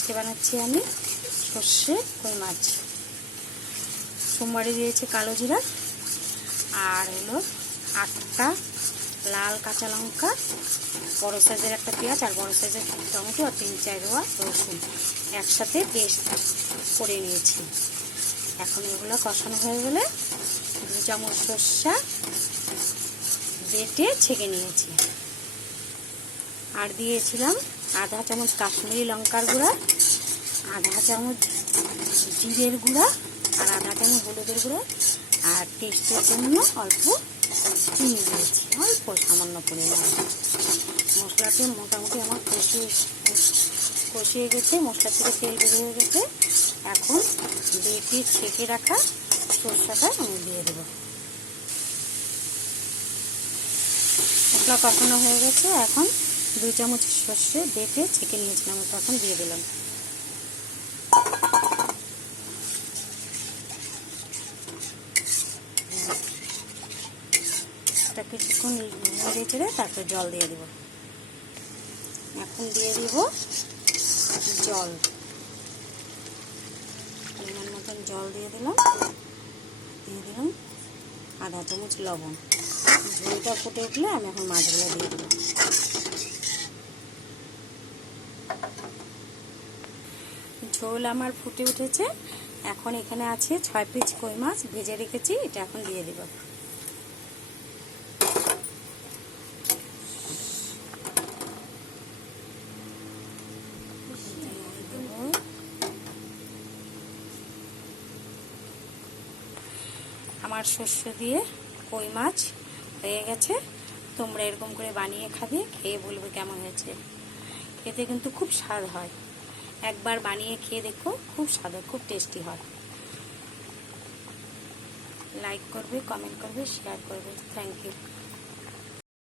আজকে বানাচ্ছি আমি সর্ষে কই মাছ। সোমবারে দিয়েছি কালো জিরা, আর হলো 8টা লাল কাঁচা লঙ্কা, বড় সাইজের একটা পেঁয়াজ, আর বড় সাইজের টমেটো, আর 3-4 কোয়া রসুন একসাথে পেস্ট করে নিয়েছি। এখন এগুলো কষানো হয়ে গেলে 2 চামচ সর্ষা বেটে ছেঁকে নিয়েছি, আর দিয়েছিলাম আধা চামচ কাশ্মীরি লঙ্কার গুঁড়া, আধা চামচ জিরের গুঁড়া, আর আধা চামচ হলুদের গুঁড়া, আর টেস্টের জন্য অল্প চিনি দিয়েছি, অল্প সামান্য পরিমাণ। মশলাটি মোটামুটি আমার কষিয়ে গেছে, মশলা থেকে তেল বেরিয়ে গেছে। এখন বেটে ছেঁকে রাখা সরষাটা আমি দিয়ে দেবো। মশলা কষানো হয়ে গেছে, এখন 2 চামচ সর্ষে বেটে ছেঁকে নিয়েছিলাম, তখন দিয়ে দিলাম। এটা কিছুক্ষণ নেড়ে চেড়ে তারপরে জল দিয়ে দেব। এখন দিয়ে দিব জল, পরিমাণ মতন জল দিয়ে দিলাম আধা চামচ লবণ। ঝোলটা ফুটে উঠলে আমি এখন মাছগুলো দিয়ে দেবো। ঝোল আমার ফুটে উঠেছে, এখন এখানে আছে 6 পিস কই মাছ ভেজে রেখেছি, এটা এখন দিয়ে দেব। আমার শস্য দিয়ে কই মাছ হয়ে গেছে। তোমরা এরকম করে বানিয়ে খাবে, খেয়ে বলবে কেমন হয়েছে। খেতে কিন্তু খুব স্বাদ হয়, একবার বানিয়ে খেয়ে দেখো, খুব স্বাদ, খুব টেস্টি হয়। লাইক করবে, কমেন্ট করবে, শেয়ার করবে। Thank you.